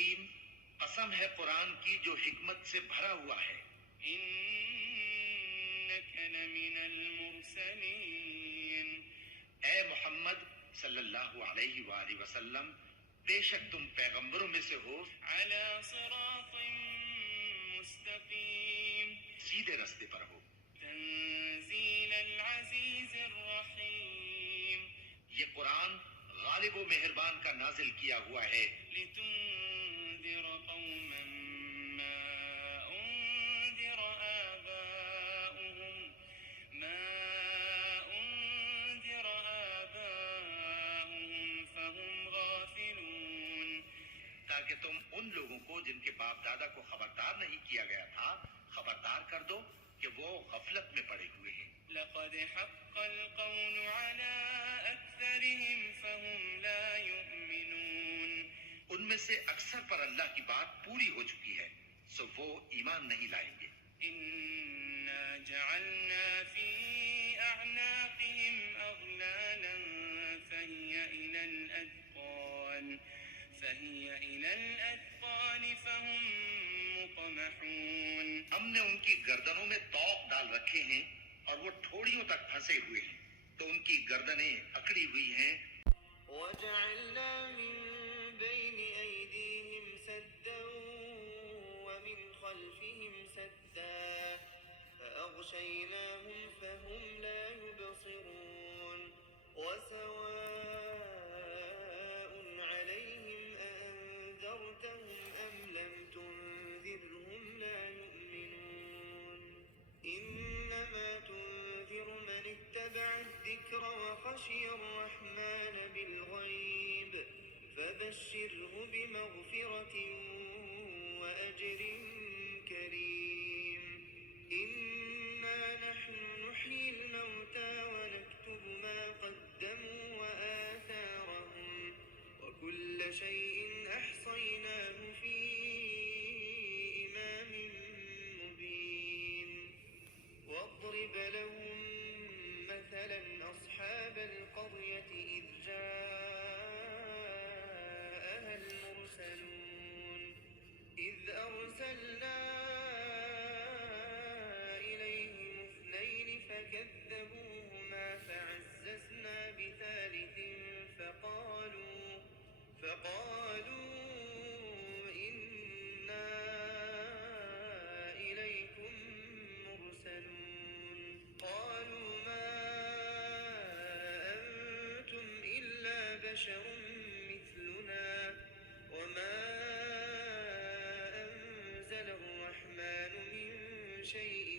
الحکیم، قسم ہے قرآن کی جو حکمت سے بھرا ہوا ہے. إنك لمن المرسلين. اے محمد صلی اللہ علیہ وآلہ وسلم، بے شک تم پیغمبروں میں سے ہو، على صراط مستقيم. سیدھے رستے پر ہو. تنزيل العزيز الرحيم. یہ قرآن غالب و مہربان کا نازل کیا ہوا ہے. لتنذر قوما ما أنذر آباؤهم فهم غافلون. تاکہ تم ان لوگوں کو جن کے باپ دادا کو خبردار نہیں کیا گیا تھا خبردار کر دو کہ وہ غفلت میں پڑے ہوئے ہیں. لقد حق القول على أكثرهم فهم لا يؤمنون. ان میں سے اکثر پر اللہ کی بات پوری ہو چکی ہے سو وہ ایمان نہیں لائیں گے. إنا جعلنا في أعناقهم أغلالا فهي إلى الأذقان فهم مقمحون. ہم نے ان کی گردنوں میں طوق ڈال رکھے ہیں اور وہ ٹھوڑیوں تک پھنسے ہوئے ہیں تو ان کی گردنیں اکڑی ہوئی ہیں. وجعلنا من بين أيديهم سدا ومن خلفهم سدا فأغشيناهم فهم لا يبصرون. وسواء عليهم أأنذرتهم أم لم تنذرهم لا يؤمنون. إنما تنذر من اتبع الذكر وخشي الرحمن بالغيب فبشره بمغفرة وأجر كريم. إنا نحن نحيي الموتى ونكتب ما قدموا وآثارهم وكل شيء أحصيناه في إمام مبين. واضرب لهم مثلا أصحاب القرية إذ جاءها المرسلون. إذ أرسلنا إليهم اثنين فكذبوهما فعززنا بثالث فقالوا إنا إليكم مرسلون. قالوا ما أنتم إلا بشر مثلنا وما أنزل الرحمن من شيء